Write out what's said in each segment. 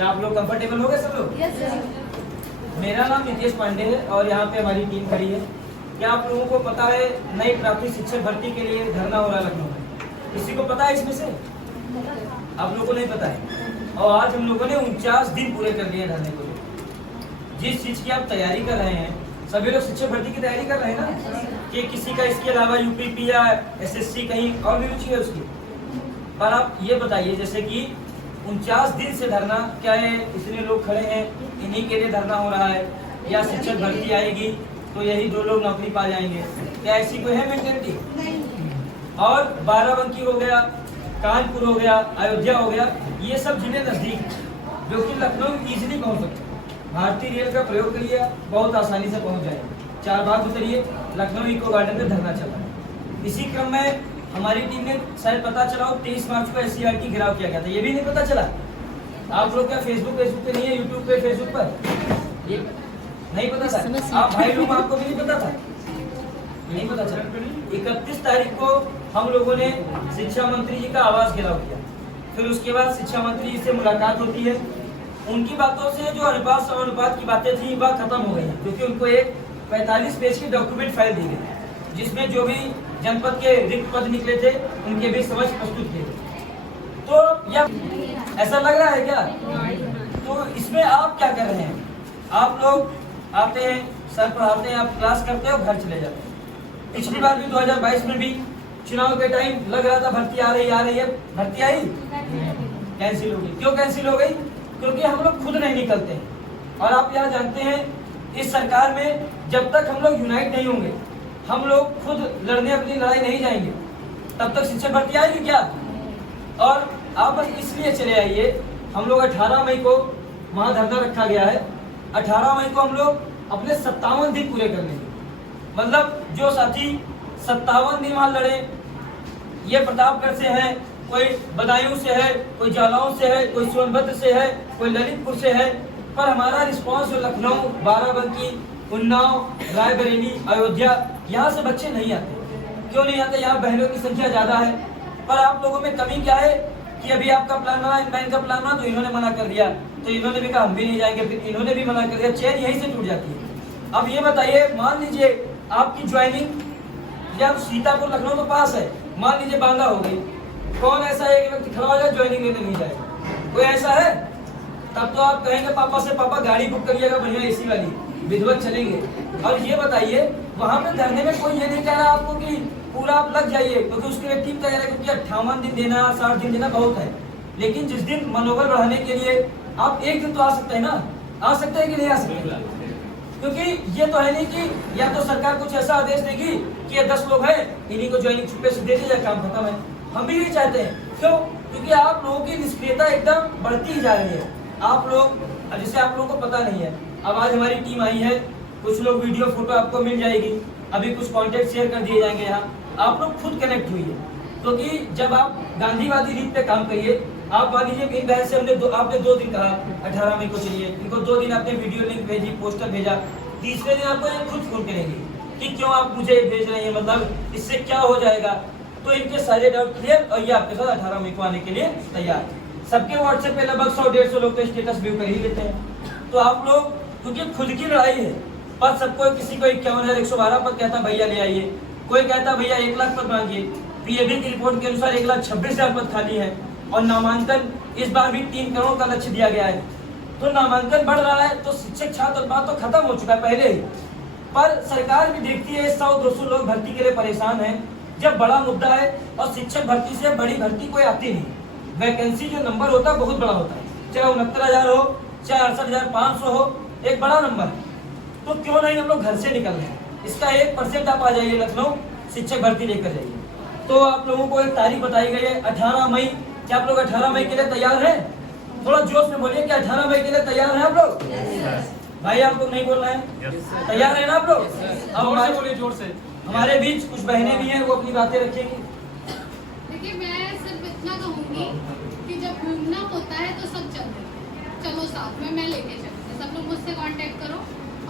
क्या आप लोग कंफर्टेबल हो गए सब लोग? मेरा नाम नितेश पांडे है और यहाँ पे हमारी टीम खड़ी है। क्या आप लोगों को पता है नई प्राथमिक शिक्षक भर्ती के लिए धरना हो रहा है लखनऊ में? किसी को पता है इसमें से? आप लोगों को नहीं पता है। और आज हम लोगों ने 49 दिन पूरे कर लिए धरने को। जिस चीज की आप तैयारी कर रहे हैं, सभी लोग शिक्षक भर्ती की तैयारी कर रहे हैं ना, कि किसी का इसके अलावा यूपीपी या एसएससी कहीं और भी रुचि है उसकी। पर आप ये बताइए, जैसे कि 49 दिन से धरना क्या है, इसलिए लोग खड़े हैं, इन्हीं के लिए धरना हो रहा है, या शिक्षक भर्ती आएगी तो यही 2 लोग नौकरी पा जाएंगे, क्या ऐसी कोई है मेंटेलिटी? और बाराबंकी हो गया, कानपुर हो गया, अयोध्या हो गया, ये सब जिले नजदीक जो कि लखनऊ इजीली पहुंच सकते हैं। भारतीय रेल का प्रयोग करिए, बहुत आसानी से पहुंच जाएंगे। 4 बाग उतरिए, लखनऊ इको गार्डन में धरना चल रहा है। इसी क्रम में हमारी टीम ने शायद पता चला हो 23 मार्च को SCRT घिराव किया गया था, ये भी नहीं पता चला? आप लोग क्या फेसबुक पे नहीं है, यूट्यूब पे फेसबुक पर ये नहीं पता था? आप भाई लोग, आपको भी नहीं पता था? नहीं पता चला। 31 तारीख को हम लोगों ने शिक्षा मंत्री जी का आवास घेराव किया। फिर उसके बाद शिक्षा मंत्री जी से मुलाकात होती है। उनकी बातों से जो अनुपात समानुपात की बातें थी वह खत्म हो गई, क्योंकि उनको एक 45 पेज की डॉक्यूमेंट फाइल दी गई, जिसमें जो भी जनपद के रिक्त पद निकले थे उनके भी समझ प्रस्तुत किए गए। तो यह ऐसा लग रहा है क्या? तो इसमें आप क्या कर रहे हैं? आप लोग आते हैं, सर पढ़ाते हैं, आप क्लास करते हैं और घर चले जाते हैं। पिछली बार भी 2022 में भी चुनाव के टाइम लग रहा था भर्ती आ रही है, भर्ती आई, कैंसिल हो गई। क्यों कैंसिल हो गई? क्योंकि हम लोग खुद नहीं निकलते हैं। और आप यहाँ जानते हैं, इस सरकार में जब तक हम लोग यूनाइट नहीं होंगे, हम लोग खुद लड़ने अपनी लड़ाई नहीं जाएंगे, तब तक शिक्षक भर्ती आएगी क्या? और आप बस इसलिए चले आइए, हम लोग 18 मई को वहाँ धरना रखा गया है। 18 मई को हम लोग अपने 57 दिन पूरे कर लेंगे। मतलब जो साथी 57 दिन वहाँ लड़े, ये प्रतापगढ़ से है, कोई बदायूं से है, कोई जालौन से है, कोई सोनभद्र से है, कोई ललितपुर से है, पर हमारा रिस्पांस लखनऊ, बाराबंकी, उन्नाव, रायबरेली, अयोध्या, यहाँ से बच्चे नहीं आते। क्यों नहीं आते? यहाँ बहनों की संख्या ज्यादा है। पर आप लोगों में कमी क्या है कि अभी आपका प्लान बना, इनका प्लान बना, तो इन्होंने मना कर दिया, तो इन्होंने भी कहा हम भी नहीं जाएंगे, फिर इन्होंने भी मना कर दिया, चेन यहीं से टूट जाती है। अब ये बताइए, मान लीजिए आपकी ज्वाइनिंग जब सीतापुर लखनऊ तो पास है, मान लीजिए बांदा हो गई, कौन ऐसा है कि व्यक्ति खड़ा हो जाए ज्वाइनिंग लेने नहीं जाएगा? कोई ऐसा है? तब तो आप कहेंगे पापा से, पापा गाड़ी बुक करिएगा बढ़िया एसी वाली, विधिवत चलेंगे। और ये बताइए, वहां पे धरने में कोई ये नहीं कह रहा आपको कि पूरा आप लग जाइए, क्योंकि उसके लिए टीम तैयार है, क्योंकि 58 दिन देना, 60 दिन देना बहुत है। लेकिन जिस दिन मनोबल बढ़ाने के लिए आप एक दिन तो आ सकते हैं ना, आ सकते हैं कि नहीं आ सकते? क्योंकि ये तो है नहीं कि या तो सरकार कुछ ऐसा आदेश देगी कि ये 10 लोग हैं, इन्हीं को ज्वाइनिंग छुपे से दे दिया, काम खत्म है। हम भी यही चाहते हैं। क्यों? क्योंकि आप लोगों की निष्क्रियता एकदम बढ़ती ही जा रही है। आप लोग, जिसे आप लोगों को पता नहीं है, अब आज हमारी टीम आई है, कुछ लोग वीडियो फोटो आपको मिल जाएगी, अभी कुछ कॉन्टेक्ट शेयर कर दिए जाएंगे। यहाँ आप लोग खुद कनेक्ट हुई है, क्योंकि जब आप गांधीवादी रीत पे काम करिए, आप मान लीजिए इन बहन से आपने 2 दिन कहा 18 मई को चलिए, इनको 2 दिन आपने वीडियो लिंक भेजी, पोस्टर भेजा, तीसरे दिन आपको ये खुद फोन करेंगे कि क्यों आप मुझे भेज रहे हैं, मतलब इससे क्या हो जाएगा। तो इनके सारे डाउट क्लियर, और ये आपके साथ 18 मई को आने के लिए तैयार। सबके व्हाट्सएप पे लगभग 100-150 लोग तो स्टेटस व्यू कर ही लेते हैं। तो आप लोग, क्योंकि खुद की लड़ाई है, पर सबको, किसी को 51,112 पद कहता भैया ले आइए, कोई कहता भैया 1 लाख पद मांगिए। पीएबी की रिपोर्ट के अनुसार 1,26,000 पद खाली है, और नामांकन इस बार भी 3 करोड़ का लक्ष्य दिया गया है। तो नामांकन बढ़ रहा है, तो शिक्षक छात्र बात तो खत्म हो चुका है पहले ही। पर सरकार भी देखती है 100-200 लोग भर्ती के लिए परेशान है, जब बड़ा मुद्दा है, और शिक्षक भर्ती से बड़ी भर्ती कोई आती नहीं। वैकेंसी जो नंबर होता है बहुत बड़ा होता है, चाहे 69,000 हो, चाहे 68,500 हो, एक बड़ा नंबर है। तो क्यों नहीं हम लोग घर से निकल रहे हैं? इसका 1% आप आ जाइए लखनऊ, शिक्षक भर्ती लेकर जाइए। तो आप लोगों को एक तारीख बताई गई है 18 मई। क्या आप लोग 18 मई के लिए तैयार हैं? थोड़ा जोश में बोलिए कि 18 मई के लिए तैयार हैं आप लोग? भाई आप लोग नहीं बोल रहे हैं, तैयार है ना आप लोग? अब हमारे बोलिए जोर से। हमारे बीच कुछ बहनें भी हैं, वो अपनी बातें रखेंगी। देखिए, मैं सिर्फ इतना कहूँगी कि जब घूमना होता है तो सब चलते हैं, चलो साथ में, मैं लेके चलती, सब लोग मुझसे कांटेक्ट करो,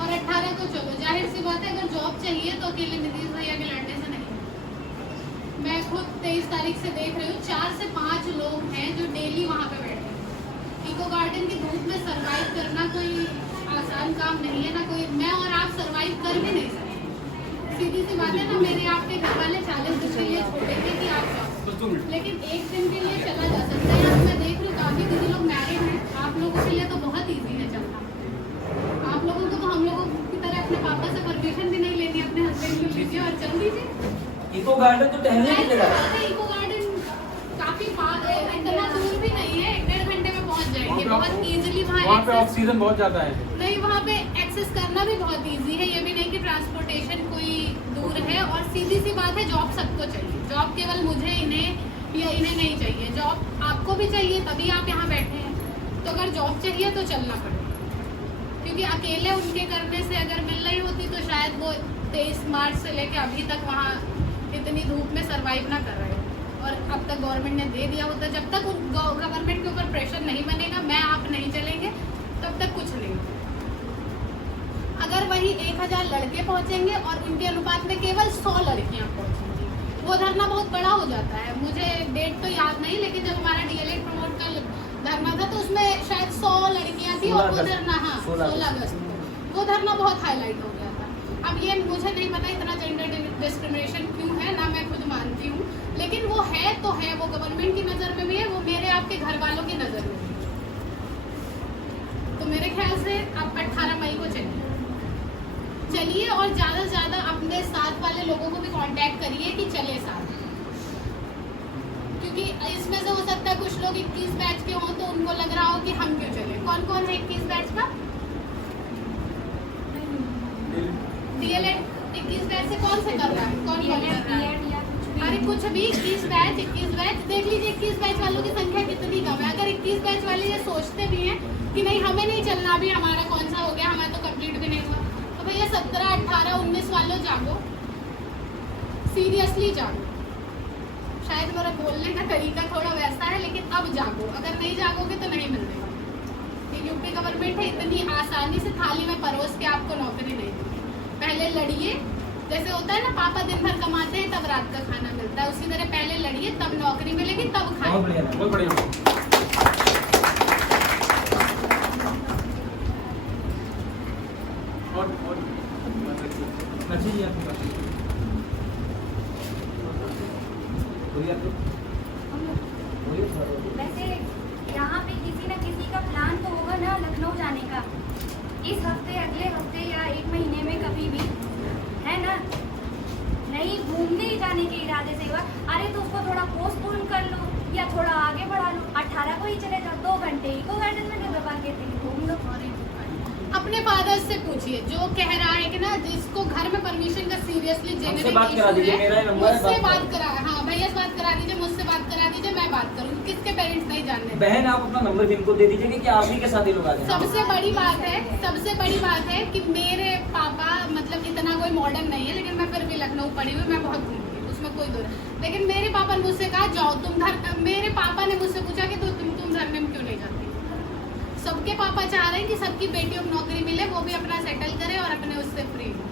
और 18 को चलो। जाहिर सी बात है, अगर जॉब चाहिए तो अकेले नीतीश भैया के लड़ने से नहीं। मैं खुद 23 तारीख से देख रही हूँ, 4 से 5 लोग हैं जो डेली वहाँ पे बैठे हैं। इको गार्डन की धूप काम नहीं है, ना कोई मैं और आप सर्वाइव कर भी नहीं सकते। सीधी सी बात है ना, मेरे आपके घर वाले 40 दिन के लिए छोड़ेंगे कि आप जाओ, लेकिन एक दिन के लिए चला जा सकता है। मैं देख रही हूँ काफी दीदी लोग मैरिड हैं, आप लोगों के लिए तो बहुत ईजी है चलना। आप लोगों को तो हम लोगों की तरह अपने पापा से परमिशन भी नहीं लेनी, अपने हस्बैंड को लीजिए और चल दीजिए। इको गार्डन तो टहलने की जगह है। इको गार्डन काफी पास है, इतना दूर भी नहीं है, 1.5 घंटे में पहुंच जाएंगे बहुत इजीली। वहाँ पे ऑक्सीजन बहुत ज्यादा है। नहीं, वहाँ पे एक्सेस करना भी बहुत इजी है, ये भी नहीं कि ट्रांसपोर्टेशन कोई दूर है। और सीधी सी बात है, जॉब सबको चाहिए। जॉब केवल मुझे, इन्हें या इन्हें नहीं चाहिए, जॉब आपको भी चाहिए, तभी आप यहाँ बैठे हैं। तो अगर जॉब चाहिए तो चलना पड़ेगा, क्योंकि अकेले उनके करने से अगर मिल रही होती तो शायद वो 23 मार्च से लेकर अभी तक वहाँ इतनी धूप में सरवाइव ना कर रहे हो। और अब तक गवर्नमेंट ने दे दिया होता, जब तक गवर्नमेंट के ऊपर प्रेशर नहीं बनेगा, मैं आप नहीं चलेंगे, तब तक कुछ नहीं। अगर वही 1000 लड़के पहुंचेंगे और उनके अनुपात में केवल 100 लड़कियां पहुंचेंगी, वो धरना बहुत बड़ा हो जाता है। मुझे डेट तो याद नहीं, लेकिन जब हमारा डीएलएड प्रमोट का धरना था तो उसमें शायद 100 लड़कियां थी और वो धरना, हाँ 16 अगस्त को वो धरना बहुत हाईलाइट हो गया था। अब ये मुझे नहीं पता इतना जेंडर डिस्क्रिमिनेशन क्यों है, ना मैं खुद मानती हूँ, लेकिन वो है तो है, वो गवर्नमेंट की नज़र में भी है, वो मेरे आपके घर वालों की नज़र में भी है। तो मेरे ख्याल से अब 18 मई को चलिए और ज़्यादा से ज़्यादा अपने साथ वाले लोगों को भी कांटेक्ट करिए कि चले साथ, क्योंकि इसमें से हो सकता है कुछ लोग 21 बैच के हों तो उनको लग रहा हो कि हम क्यों चले। कौन कौन है 21 बैच का? डीएलएड 21 बैच से कौन से कर रहा है? कौन कर रहा है? अरे कुछ भी 21 बैच देख लीजिए, 21 बैच वालों की संख्या कितनी कम है। अगर 21 बैच वाले ये सोचते भी हैं कि नहीं हमें नहीं चलना, अभी हमारा कौन सा हो गया, हमारा तो कंप्लीट भी नहीं हुआ, तो भैया 17, 18, 19 वालों जागो, सीरियसली जागो। शायद मेरा बोलने का तरीका थोड़ा वैसा है, लेकिन अब जागो। अगर नहीं जागोगे तो नहीं मिलने वाला। ये यूपी गवर्नमेंट है, इतनी आसानी से थाली में परोस के आपको नौकरी नहीं देगी। पहले लड़िए, जैसे होता है ना पापा दिन भर कमाते हैं तब रात का खाना मिलता है, उसी तरह पहले लड़िए तब नौकरी मिलेगी, तब खाएं। बहुत बढ़िया। जी आपकी बात वैसे यहाँ पे किसी न किसी का प्लान तो होगा ना लखनऊ जाने का, इस हफ्ते, अगले हफ्ते या 1 महीने में कभी भी, है ना? नहीं घूमने ही जाने के इरादे से हुआ, अरे तो उसको थोड़ा पोस्टपोन कर लो या थोड़ा आगे बढ़ा लो, 18 को ही चले जाओ, 2 घंटे इको गार्डन में दबा के घूम लो। अपने फादर से पूछिए जो कह रहा है कि ना जिसको घर में परमिशन का सीरियसली मुझसे बात करा दीजिए, मेरा नंबर है, मुझसे बात करा, हाँ भैया से बात करा दीजिए, मुझसे बात करा दीजिए, मैं बात करूँगी। किसके पेरेंट्स नहीं जानने? बहन आप अपना नंबर भी इनको दे दीजिए कि आप ही के साथ ही लोग आ जाए। सबसे बड़ी बात है कि मेरे पापा मतलब इतना कोई मॉडर्न नहीं है, लेकिन मैं फिर भी लखनऊ पढ़ी हुई, मैं बहुत घूमती हूँ, उसमें कोई दूर। लेकिन मेरे पापा ने मुझसे कहा जाओ तुम मेरे पापा ने मुझसे पूछा कि तुम धरने में क्यों नहीं जाती? सबके पापा चाह रहे हैं कि सबकी बेटियों को नौकरी मिले, वो भी अपना सेटल करे और अपने उससे फ्री हो।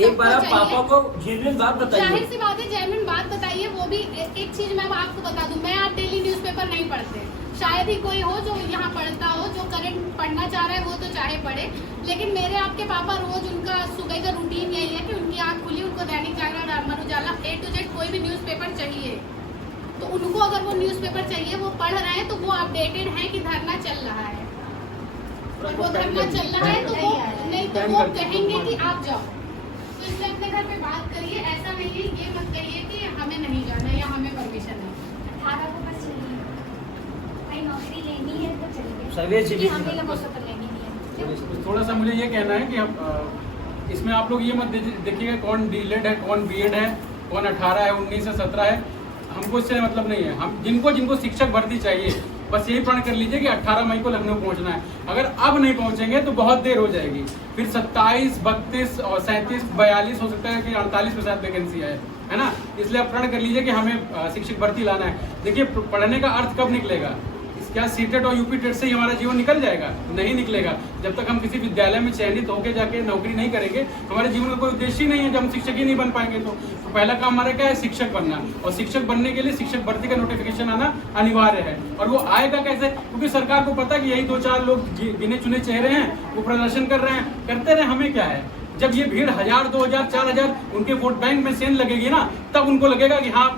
एक बार आप पापा को जेन्युइन बात बताइए। जाहिर सी बात है, जेन्युइन बात बताइए। वो भी एक चीज मैं आपको बता दूं, मैं आप डेली न्यूज़पेपर नहीं पढ़ते, शायद ही कोई हो जो यहाँ पढ़ता हो, जो करंट पढ़ना चाह रहा है वो तो चाहे पढ़े, लेकिन मेरे आपके पापा रोज उनका सुबह का रूटीन यही है कि उनकी आँख खुली, उनको Dainik Jagran, Amar Ujala, A to Z कोई भी न्यूज़पेपर चाहिए। तो उनको अगर वो न्यूज़पेपर चाहिए, वो पढ़ रहे हैं, तो वो अपडेटेड है कि धरना चल रहा है। और वो धरना चल रहा है तो वो नहीं तो वो कहेंगे कि आप जाओ। तो इसलिए अपने घर पे बात करिए, ऐसा नहीं है, ये मत कहिए कि हमें नहीं जाना या हमें परमिशन नहीं। 18 को बस चलिए, भाई नौकरी लेनी है तो चलिए, सर्वे क्योंकि हमें लमसम तो लेनी नहीं है। थोड़ा सा मुझे ये कहना है कि हम इसमें आप लोग ये मत देखिएगा कौन डीएलएड है, कौन बीएड है, कौन 18 है, 19 है, 17 है, हमको इससे मतलब नहीं है। हम जिनको शिक्षक भर्ती चाहिए बस यही प्रण कर लीजिए कि 18 मई को लखनऊ पहुंचना है। अगर अब नहीं पहुंचेंगे तो बहुत देर हो जाएगी, फिर 27, 32 और 37, 42 हो सकता है कि 48 में शायद वैकेंसी है ना। इसलिए आप प्रण कर लीजिए कि हमें शिक्षक भर्ती लाना है। देखिए पढ़ने का अर्थ कब निकलेगा? क्या सीटेट और यूपी टेट से ही हमारा जीवन निकल जाएगा? नहीं निकलेगा। जब तक हम किसी विद्यालय में चयनित होकर जाके नौकरी नहीं करेंगे, हमारे जीवन का कोई उद्देश्य ही नहीं है। जब हम शिक्षक ही नहीं बन पाएंगे तो तो पहला काम हमारा क्या है, शिक्षक बनना, और शिक्षक बनने के लिए शिक्षक भर्ती का नोटिफिकेशन आना अनिवार्य है। और वो आएगा कैसे, क्योंकि सरकार को पता कि यही 2-4 लोग गिने चुने चेहरे हैं, वो प्रदर्शन कर रहे हैं, करते रहे, हमें क्या है। जब ये भीड़ 1000, 2000, 4000 उनके वोट बैंक में सेंध लगेगी ना, तब उनको लगेगा कि हाँ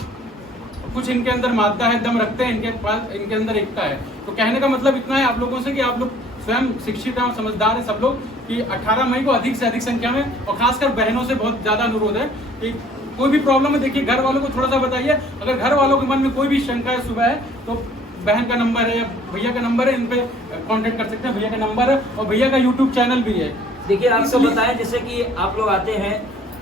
कुछ इनके अंदर मादा है, दम रखते हैं, इनके पास, इनके अंदर एकता है। तो कहने का मतलब इतना है आप लोगों से कि आप लोग स्वयं शिक्षित हैं और समझदार हैं सब लोग, कि 18 मई को अधिक से अधिक संख्या में, और खासकर बहनों से बहुत ज्यादा अनुरोध है कि कोई भी प्रॉब्लम है, देखिए घर वालों को थोड़ा सा बताइए। अगर घर वालों के मन में कोई भी शंका है सुबह है, तो बहन का नंबर है या भैया का नंबर है, इन पे कांटेक्ट कर सकते हैं। भैया का नंबर है और भैया का यूट्यूब चैनल भी है। देखिए आपको बताएं, जैसे कि आप लोग आते हैं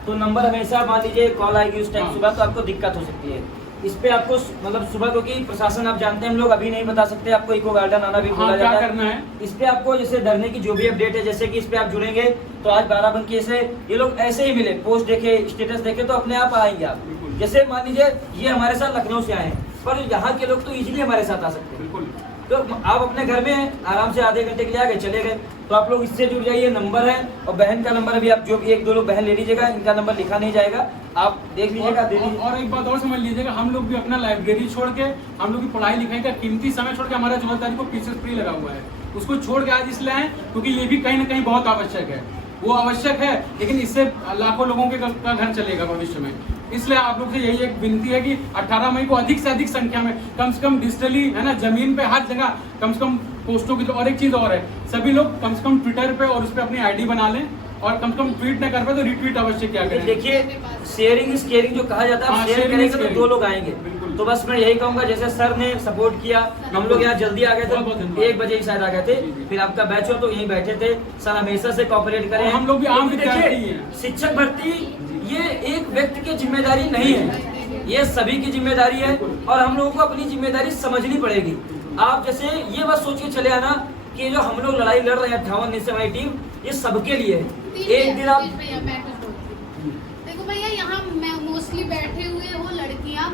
तो नंबर हमेशा, मान लीजिए कॉल आएगी उस टाइम हाँ। सुबह, तो आपको दिक्कत हो सकती है इस पे। आपको मतलब सुबह, क्योंकि प्रशासन आप जानते हैं हम लोग अभी नहीं बता सकते आपको, इको गार्डन आना भी हाँ, बोला क्या जाता करना है। इस पे आपको जैसे डरने की जो भी अपडेट है, जैसे कि इस पे आप जुड़ेंगे तो आज बाराबंकी से ये लोग ऐसे ही मिले, पोस्ट देखे, स्टेटस देखे तो अपने आप आएंगे आप। बिल्कुल। जैसे मान लीजिए ये हमारे साथ लखनऊ से आए हैं, पर यहाँ के लोग तो इजीली हमारे साथ आ सकते हैं। बिल्कुल। तो आप अपने घर में आराम से आधे घंटे के लिए आ गए, चले गए, तो आप लोग इससे जुड़ जाइए। नंबर है, और बहन का नंबर भी आप जो भी 1-2 लोग बहन ले लीजिएगा, इनका नंबर लिखा नहीं जाएगा, आप देख लीजिएगा, दे लीजिए। और एक बात और समझ लीजिएगा, हम लोग भी अपना लाइब्रेरी छोड़ के, हम लोग की पढ़ाई लिखाई का कीमती समय छोड़ के, हमारा 14 तारीख को पीसेस फ्री लगा हुआ है, उसको छोड़ के आज इसलिए आए क्योंकि ये भी कहीं ना कहीं बहुत आवश्यक है। वो आवश्यक है, लेकिन इससे लाखों लोगों के का घर चलेगा भविष्य में। इसलिए आप लोग से यही एक विनती है कि 18 मई को अधिक से अधिक संख्या में, कम से कम डिजिटली, है ना, जमीन पे हर जगह कम से कम पोस्टों की। और एक चीज और है, सभी लोग कम से कम ट्विटर पे और उस पर अपनी आईडी बना लें, और कम से कम ट्वीट न कर पाए तो रिट्वीट अवश्य क्या करें। देखिए शेयरिंग इज केयरिंग जो कहा जाता है, हाँ, आप शेयर sharing करेंगे is तो caring। 2 लोग आएंगे। बिल्कुल। तो बस मैं यही कहूंगा, जैसे सर ने सपोर्ट किया, हम लोग यहाँ जल्दी आ गए बहुत बहुत थे, धन्यवाद। 1 बजे ही शायद आ गए थे, जी, जी। फिर आपका बैच हो तो यहीं बैठे थे। सर हमेशा से कोऑपरेट करें। और हम लोग भी आम क्योंकि विद्यार्थी देखिए, हैं। शिक्षक भर्ती ये एक व्यक्ति की जिम्मेदारी नहीं है, ये सभी की जिम्मेदारी है, और हम लोगों को अपनी जिम्मेदारी समझनी पड़ेगी। आप जैसे ये बस सोच के चले आना कि जो हम लोग लड़ाई लड़ रहे हैं 58 दिन से हमारी टीम, ये सबके लिए है। एक दिन आप भैया मैं कुछ बोलती हूँ। देखो भैया, यहाँ मोस्टली बैठे हुए वो लड़कियाँ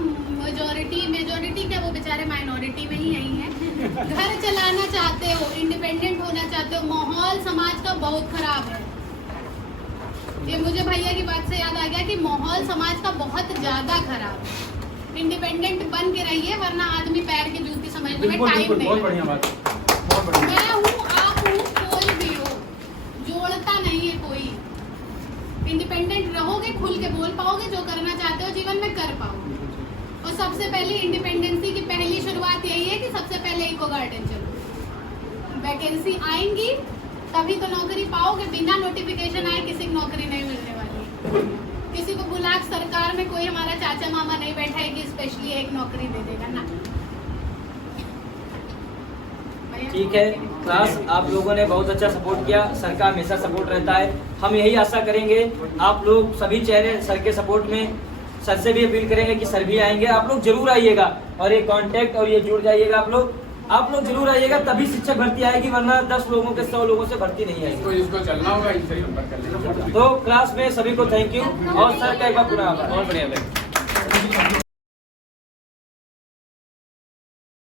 मेजोरिटी क्या, वो बेचारे माइनॉरिटी में ही यही हैं। घर चलाना चाहते हो, इंडिपेंडेंट होना चाहते हो, माहौल समाज का बहुत खराब है। ये मुझे भैया की बात से याद आ गया कि माहौल समाज का बहुत ज्यादा खराब है। इंडिपेंडेंट बन के रहिए, वरना आदमी पैर की जूती समझने में बिल्कुल टाइम बिल्कुल, नहीं बहुत लगता। बढ़िया बात, बहुत बढ़िया। मैं हूँ, आप हूँ, कोई भी हो, जोड़ता नहीं है कोई। इंडिपेंडेंट रहोगे, खुल के बोल पाओगे, जो करना चाहते हो जीवन में कर पाओगे। और सबसे पहले इंडिपेंडेंसी की पहली शुरुआत यही है कि सबसे पहले इको गार्डन चलो। वैकेंसी आएंगी तभी तो नौकरी पाओगे, बिना नोटिफिकेशन आए किसी को नौकरी नहीं मिलने वाली। किसी को बुला सरकार में कोई हमारा चाचा मामा नहीं बैठा है कि स्पेशली एक नौकरी दे देगा ना। ठीक है क्लास, आप लोगों ने बहुत अच्छा सपोर्ट किया, सर का हमेशा सपोर्ट रहता है। हम यही आशा करेंगे आप लोग सभी चेहरे सर के सपोर्ट में, सर से भी अपील करेंगे कि सर भी आएंगे, आप लोग जरूर आइएगा, और ये कांटेक्ट और ये जुड़ जाइएगा आप लोग जरूर आइएगा, तभी शिक्षक भर्ती आएगी, वरना 10 लोगों के 100 लोगों से भर्ती नहीं आएगी। इसको चलना होगा, इनसे संपर्क कर लेना। तो क्लास में सभी को थैंक यू, और सर का एक बार पुनः आभार। बहुत बढ़िया।